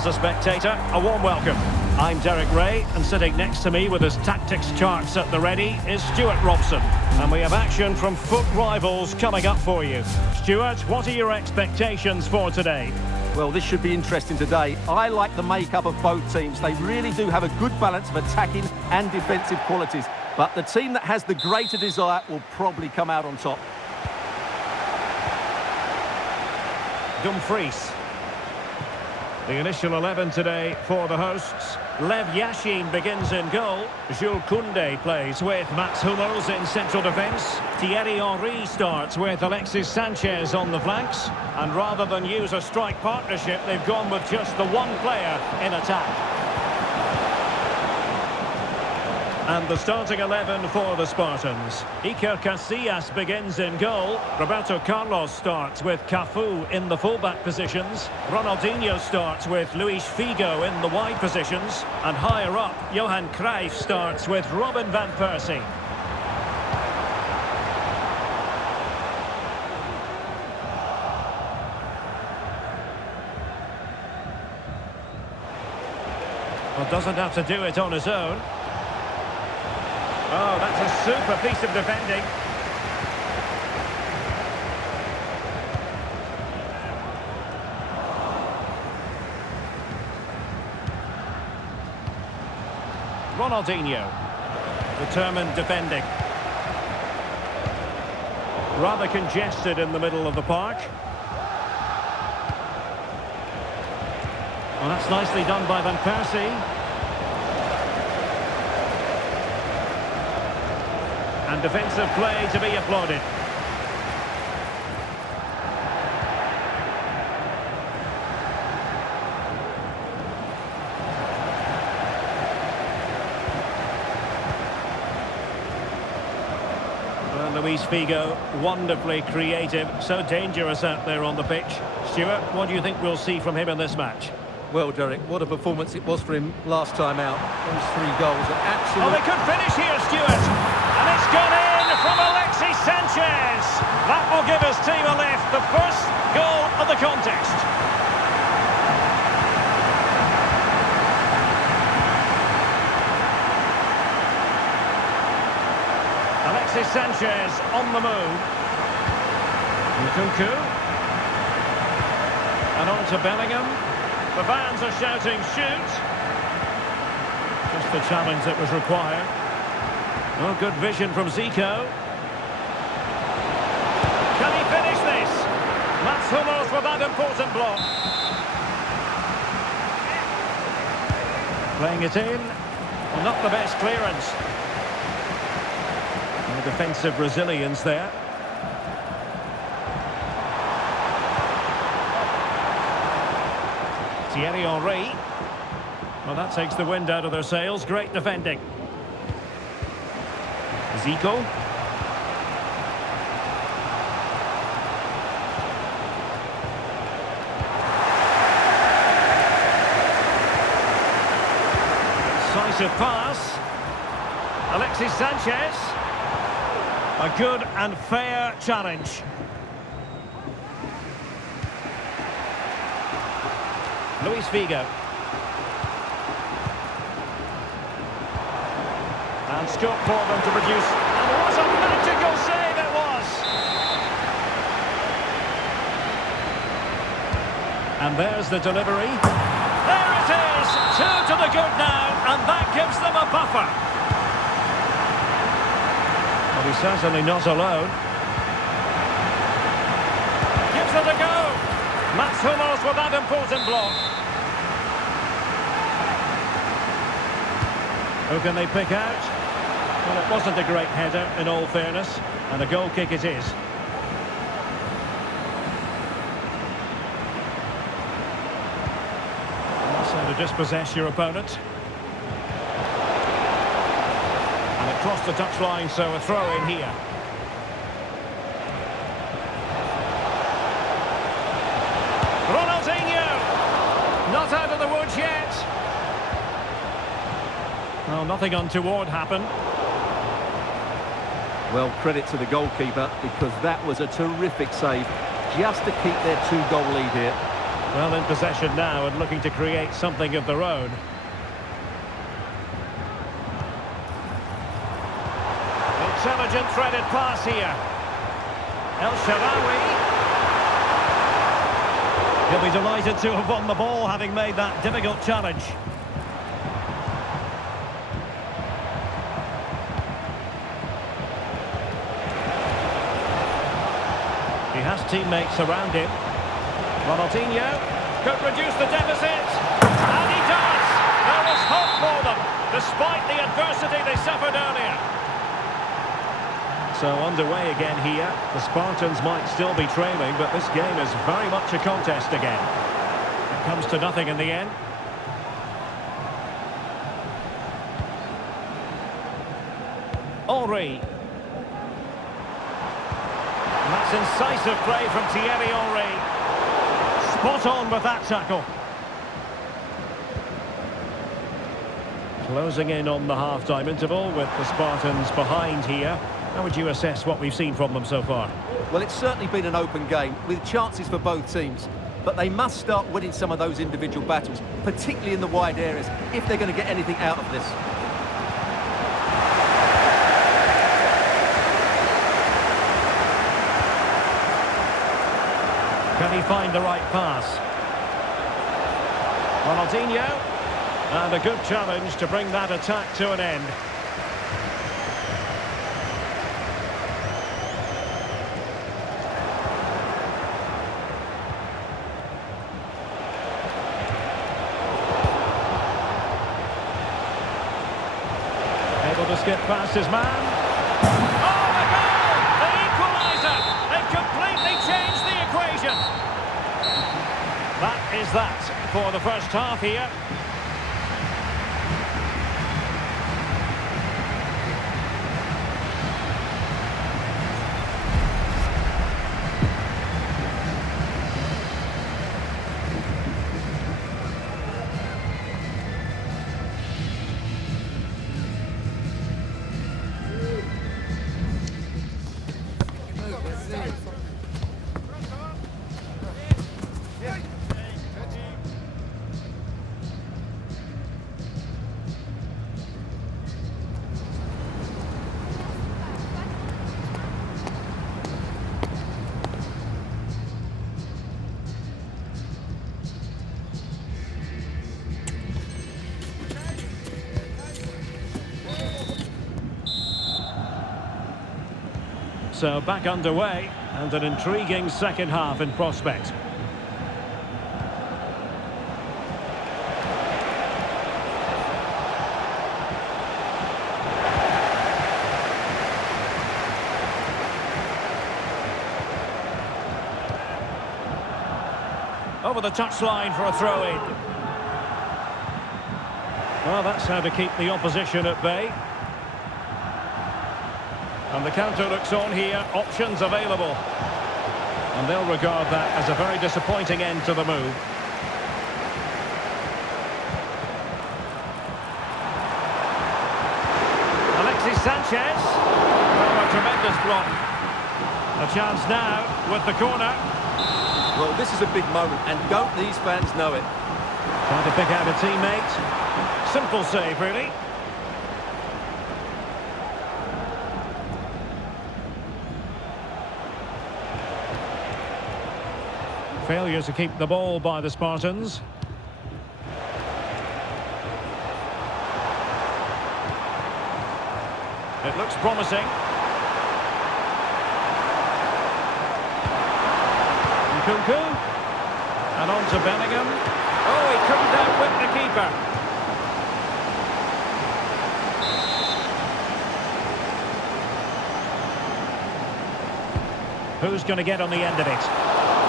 as a spectator, a warm welcome. I'm Derek Ray, and sitting next to me with his tactics charts at the ready is Stuart Robson. And we have action from FUT rivals coming up for you. Stuart, what are your expectations for today? Well, this should be interesting today. I like the makeup of both teams. They really do have a good balance of attacking and defensive qualities. But the team that has the greater desire will probably come out on top. Dumfries. The initial 11 today for the hosts. Lev Yashin begins in goal. Jules Koundé plays with Mats Hummels in central defence. Thierry Henry starts with Alexis Sanchez on the flanks. And rather than use a strike partnership, they've gone with just the one player in attack. And the starting 11 for the Spartans. Iker Casillas begins in goal. Roberto Carlos starts with Cafu in the fullback positions. Ronaldinho starts with Luis Figo in the wide positions. And higher up, Johan Cruyff starts with Robin van Persie. Well, doesn't have to do it on his own. Oh, that's a super piece of defending. Ronaldinho. Determined defending. Rather congested in the middle of the park. Well, that's nicely done by Van Persie. And defensive play to be applauded. Well, Luis Figo, wonderfully creative, so dangerous out there on the pitch. Stuart, what do you think we'll see from him in this match? Well, Derek, what a performance it was for him last time out. Those 3 goals are absolutely... Oh, they could finish here, Stuart! And it's gone in from Alexis Sanchez. That will give his team a lift. The first goal of the contest. Alexis Sanchez on the move. Nkunku. And on to Bellingham. The fans are shouting, shoot. Just the challenge that was required. Oh, good vision from Zico. Can he finish this? Mats Hummels with that important block. Playing it in. Well, not the best clearance. And defensive resilience there. Thierry Henry. Well, that takes the wind out of their sails. Great defending. Zico. Decisive pass. Alexis Sanchez. A good and fair challenge. Luis Figo. And scope for them to produce. And what a magical save it was! And there's the delivery. There it is! 2 to the good now, and that gives them a buffer. Well, he's certainly not alone. Gives it a go. Mats Hummels with that important block. Who can they pick out? Well, it wasn't a great header, in all fairness, and a goal kick it is. That's how to dispossess your opponent. And across the touchline, so a throw in here. Ronaldinho! Not out of the woods yet. Well, nothing untoward happened. Well, credit to the goalkeeper, because that was a terrific save, just to keep their 2-goal lead here. Well, in possession now and looking to create something of their own. Intelligent threaded pass here. El Shaarawy. He'll be delighted to have won the ball, having made that difficult challenge. He has teammates around him. Ronaldinho could reduce the deficit. And he does! There is hope for them, despite the adversity they suffered earlier. So underway again here. The Spartans might still be trailing, but this game is very much a contest again. It comes to nothing in the end. Henry. And that's incisive play from Thierry Henry. Spot on with that tackle. Closing in on the half-time interval with the Spartans behind here. How would you assess what we've seen from them so far? Well, it's certainly been an open game with chances for both teams. But they must start winning some of those individual battles, particularly in the wide areas, if they're going to get anything out of this. Can he find the right pass? Ronaldinho. And a good challenge to bring that attack to an end. Able to skip past his man. Oh, the goal! The equaliser! They've completely changed the equation. That is that for the first half here. So back underway, and an intriguing second half in prospect. Over the touchline for a throw-in. Well, that's how to keep the opposition at bay. And the counter looks on here, options available. And they'll regard that as a very disappointing end to the move. Alexis Sanchez. Oh, a tremendous block. A chance now with the corner. Well, this is a big moment, and don't these fans know it? Trying to pick out a teammate. Simple save, really. Failure to keep the ball by the Spartans. It looks promising. Nkunku. And on to Bellingham. Oh, he couldn't outwit the keeper. Who's going to get on the end of it?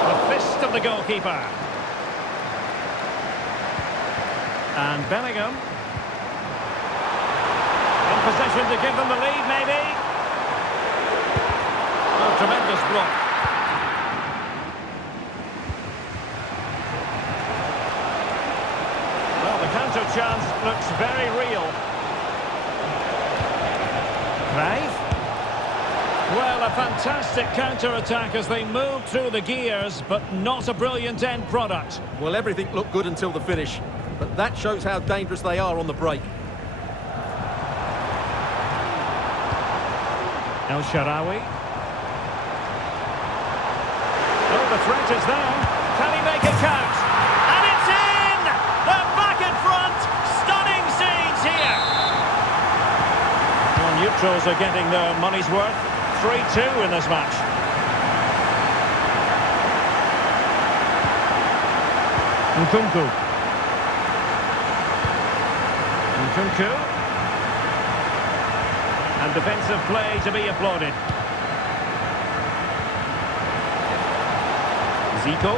The fist of the goalkeeper. And Bellingham. In possession to give them the lead, maybe. Oh, tremendous block. Well, the counter chance looks very real. Cruyff. Well, a fantastic counter-attack as they moved through the gears, but not a brilliant end product. Well, everything looked good until the finish, but that shows how dangerous they are on the break. El Shaarawy. Oh, the threat is there. Can he make it count? And it's in! They're back in front! Stunning scenes here! Well, neutrals are getting their money's worth. 3-2 in this match. Nkunku. And defensive play to be applauded. Zico.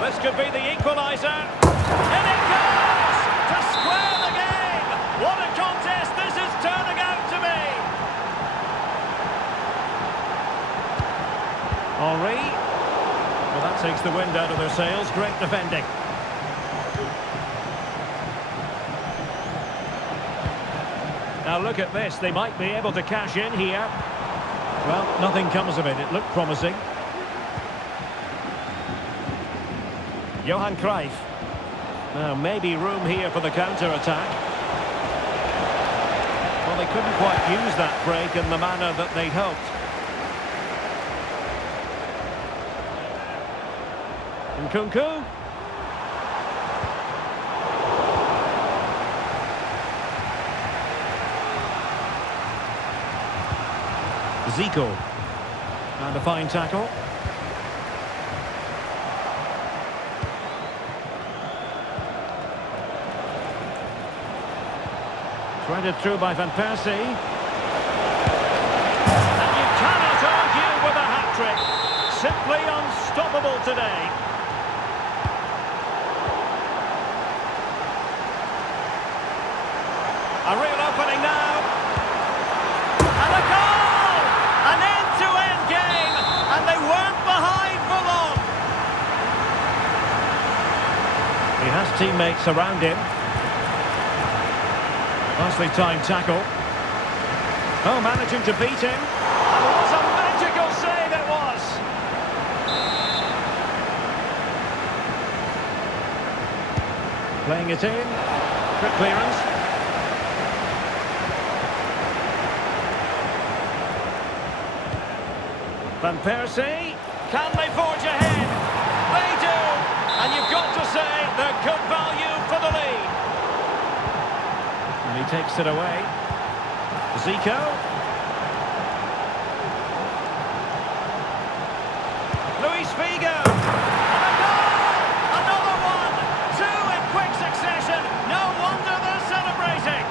This could be the equaliser. And it goes! To square the game! What a contest this is turning out to be! Henry. Well, that takes the wind out of their sails. Great defending. Now look at this. They might be able to cash in here. Well, nothing comes of it. It looked promising. Johan Cruyff. Now, maybe room here for the counter-attack. Well, they couldn't quite use that break in the manner that they'd hoped. Nkunku. Zico. And a fine tackle. Threaded through by Van Persie. And you cannot argue with a hat-trick. Simply unstoppable today. A real opening now. And a goal! An end-to-end game, and they weren't behind for long. He has teammates around him. Nicely timed tackle. Oh, managing to beat him. And what a magical save it was. Playing it in. Quick clearance. Van Persie, can they forge ahead? They do! And you've got to say they're good value for the lead. And he takes it away. Zico. Luis Figo. And a goal! Another one! Two in quick succession. No wonder they're celebrating.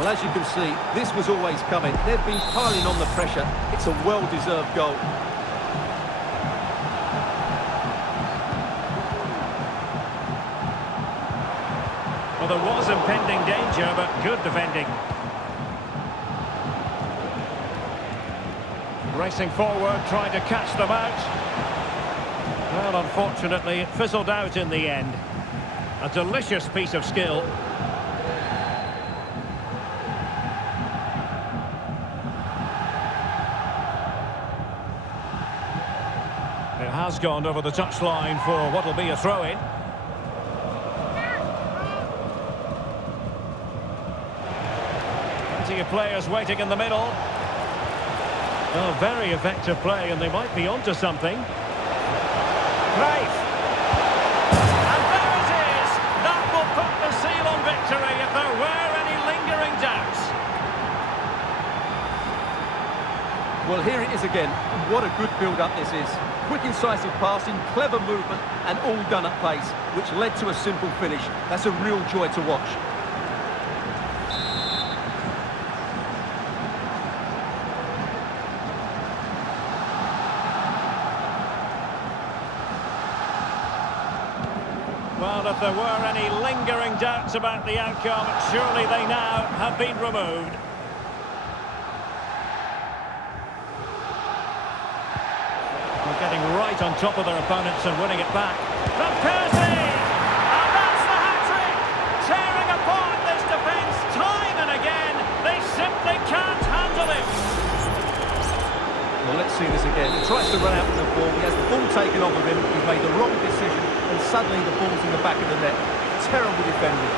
Well, as you can see, this was always coming. They've been piling on the pressure. It's a well-deserved goal. Well, there was impending danger, but good defending. Racing forward, trying to catch them out. Well, unfortunately, it fizzled out in the end. A delicious piece of skill. It has gone over the touchline for what will be a throw-in. Plenty of players waiting in the middle. Oh, very effective play, and they might be onto something. Cruyff. And there it is! That will put the seal on victory if there were any lingering doubts. Well, here it is again. What a good build-up this is. Quick, incisive passing, clever movement, and all done at pace, which led to a simple finish. That's a real joy to watch. Well, if there were any lingering doubts about the outcome, surely they now have been removed. They're getting right on top of their opponents and winning it back. Van Persie! And that's the hat-trick! Tearing see this again. He tries to run out with the ball. He has the ball taken off of him. He's made the wrong decision, and suddenly the ball's in the back of the net. Terrible defending.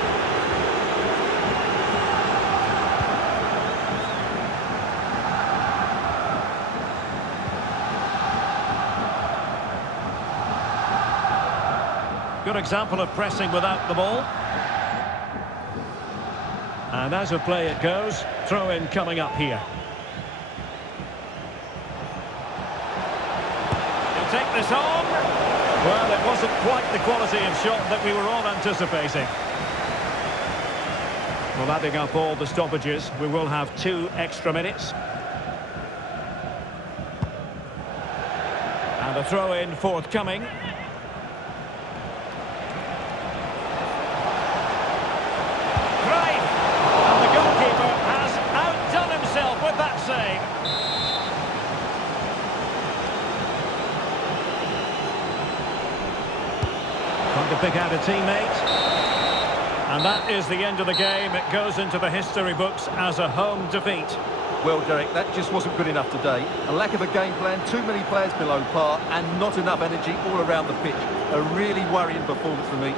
Good example of pressing without the ball. And as of play it goes, throw-in coming up here. He'll take this on. Well, it wasn't quite the quality of shot that we were all anticipating. Well, adding up all the stoppages, we will have 2 extra minutes. And a throw-in forthcoming. To pick out a teammate. And that is the end of the game. It goes into the history books as a home defeat. Well, Derek, that just wasn't good enough today. A lack of a game plan, too many players below par, and not enough energy all around the pitch. A really worrying performance for me.